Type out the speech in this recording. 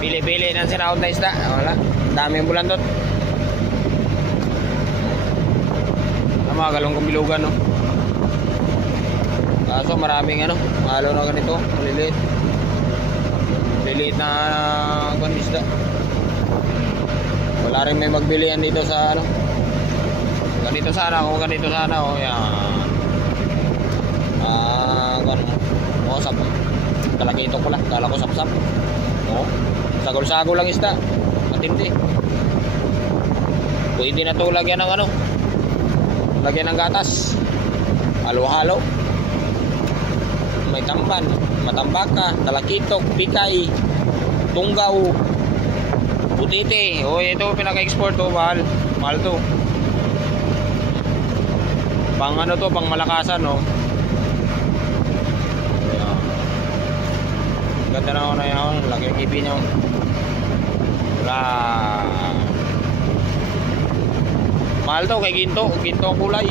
Pili-pili ng sinahod na isda. Wala. Daming bulandot. Mga galonggong bilugan, no? Kaso maraming ano, mahalo na ganito, maliliit. Maliliit na isda. Wala rin may magbilihan dito sa ano. Ganito sana, kung ganito sana, oh, yan. Ganun. Oh, sab. Kalakito ko lang, kala ko sapsap. Oh, sagol-sagol lang isda. Matindi. Pwede na to lagyan ng ano. Lagyan ng gatas. Halo-halo. May tamban, matambaka, talakitok, pikay, tunggaw, putite. O ito pinaka-export to, mahal. Mahal to. Pang ano to, pang malakasan, no. Ayan. Ganda na ako na yun. Laki ang ipin nyo. Wala. Mahal to kay ginto. Ginto ang kulay.